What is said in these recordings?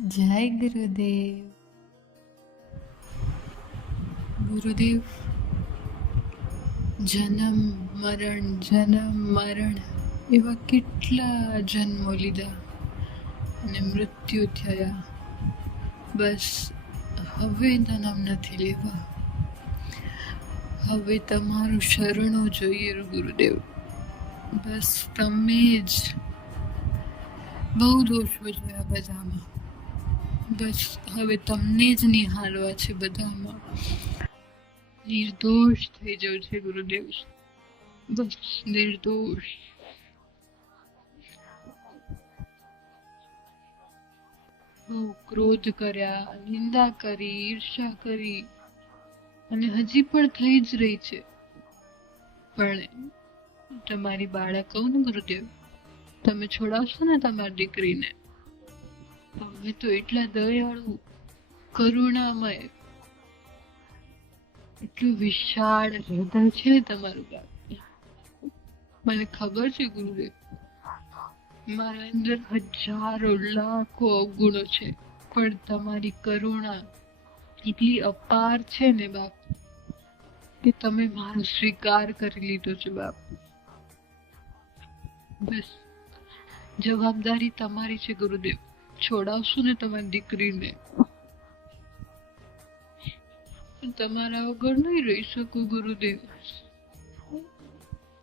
જય ગુરુદેવ. ગુરુદેવ, જન્મ મરણ એવા કેટલા જન્મો લીધા અને મૃત્યુ થયા. બસ હવે જન્મ નથી લેવા. હવે તમારું શરણો જોઈએ ગુરુદેવ. બસ તમે જ. બહુ દોષો જોયા બધામાં. બસ હવે તમને જ નિહાળવા છે બધામાં. નિર્દોષ થઈ જવું છે ગુરુદેવ. બસ નિર્દોષ. બહુ ક્રોધ કર્યા, નિંદા કરી, ઈર્ષા કરી અને હજી પણ થઈ જ રહી છે. પણ તમારી બાળક કહું ને ગુરુદેવ, તમે છોડાવશો ને તમારી દીકરીને. તમે તો એટલા દયાળુ, કરુણામય, એટલું વિશાળ હૃદય છે ને તમારું બાપ. મને ખબર છે ગુરુદેવ, મારા અંદર હજારો લાખો અવગુણો છે, પણ તમારી કરુણા એટલી અપાર છે ને બાપ, કે તમે મારો સ્વીકાર કરી લીધો છે બાપ. બસ જવાબદારી તમારી છે ગુરુદેવ. છોડાવશો ને તમારી દીકરીને. તમારા વગર નહીં રહી શકું ગુરુદેવ.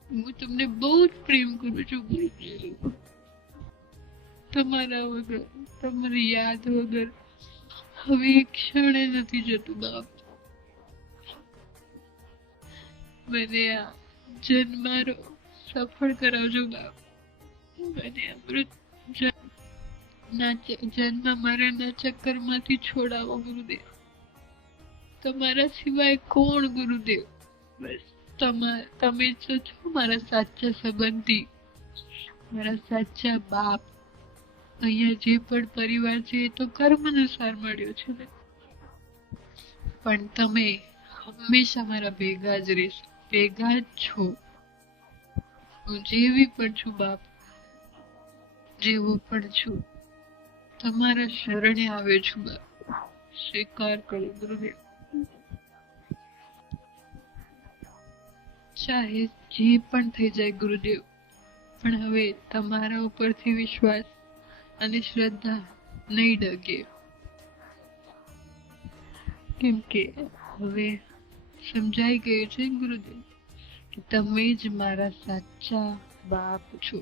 હું તમને બહુ જ પ્રેમ કરું છું ગુરુદેવ. તમારા વગર, તમારી યાદ વગર હવે એક ક્ષણે નથી જતું બાપ. મને આ જન્મારો સફળ કરાવજો બાપ. મને અમૃત જન્મ મરણના ચક્કરમાંથી છોડાવો ગુરુદેવ. તમારા સિવાય કોણ ગુરુદેવ? બસ તમે જ છો મારા સાચા સંબંધી, મારા સાચા બાપ. અહીંયા જે પણ પરિવાર છે એ તો કર્મ અનુસાર મળ્યો છે ને, પણ તમે હંમેશા મારા ભેગા જ રહેશો, ભેગા જ છો. હું જેવી પણ છું બાપ, જેવો પણ છું, તમારા શરણે આવ્યો છું બાપ. સ્વીકાર કરો ગુરુદેવ. ચાહે જે પણ થઈ જાય ગુરુદેવ, પણ હવે તમારા ઉપરથી વિશ્વાસ અને શ્રદ્ધા નહીં ડગે. કેમ કે હવે સમજાઈ ગયું છે ગુરુદેવ કે તમે જ મારા સાચા બાપ છો.